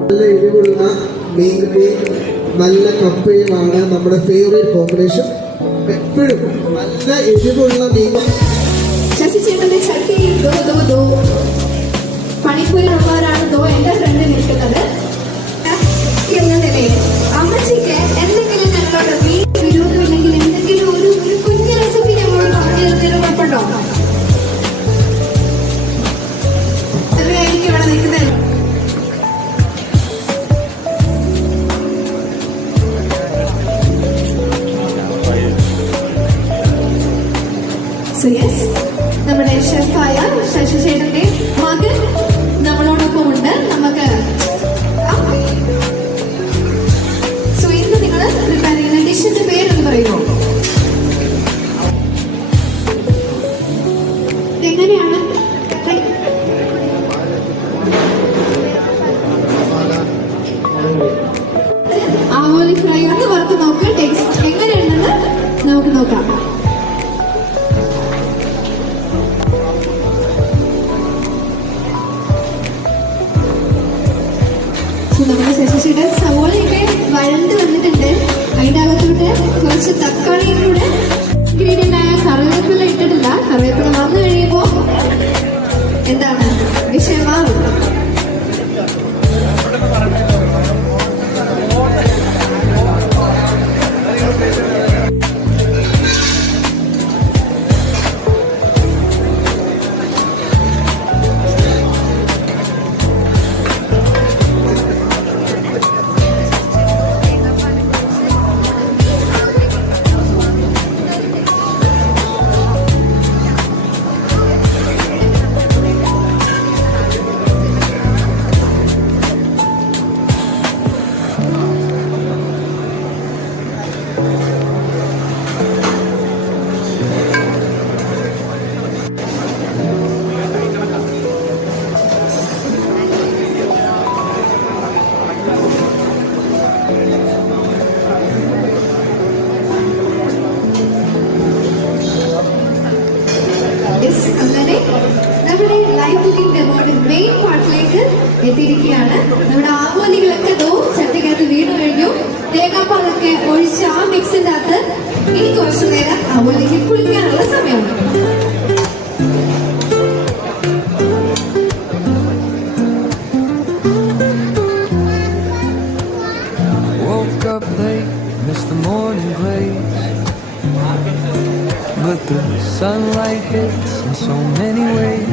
നല്ല എരിവുള്ള മീൻകറിയും നല്ല കപ്പയുമാണ് നമ്മുടെ ഫേവറേറ്റ് കോമ്പിനേഷൻ എപ്പോഴും നല്ല എരിവുള്ള മീൻ. ശശി ചേട്ടന്റെ ചട്ടിയിൽ ദോ ദോ. എന്റെ സോ യെസ് നമ്മുടെ ഷെഫായ ശശി ചേട്ടന്റെ മകൻ നമ്മളോടൊപ്പം ഉണ്ട് നമുക്ക് സോ ഇന്ന് നിങ്ങൾ പ്രിപ്പയർ ചെയ്യുന്ന ഡിഷിന്റെ പേരൊന്ന് പറയുമോ? എങ്ങനെയാണ്? ആവോലി ഫ്രൈ ഒന്ന് വറുത്ത് നോക്കുക ടേസ്റ്റ് എങ്ങനെയുണ്ടെന്ന് നമുക്ക് നോക്കാം. ശശിയുടെ സവോളയൊക്കെ വഴണ്ട് വന്നിട്ടുണ്ട്. അതിന്റെ അകത്തോട്ട് കുറച്ച് തക്കാളിയും കൂടെ എത്തിയിരിക്കുകയാണ് നമ്മുടെ ആവോലികളൊക്കെ ദോ ചട്ടിക്കകത്ത് വീണ് കഴിഞ്ഞു തേങ്ങാപ്പാലൊക്കെ ഒഴിച്ച് ആ മിക്സിന്റെ അകത്ത് ഇനി കുറച്ചു നേരം ആവോലിക്ക് കുളിക്കാനുള്ള സമയമാണ്. But the sunlight hits in so many ways.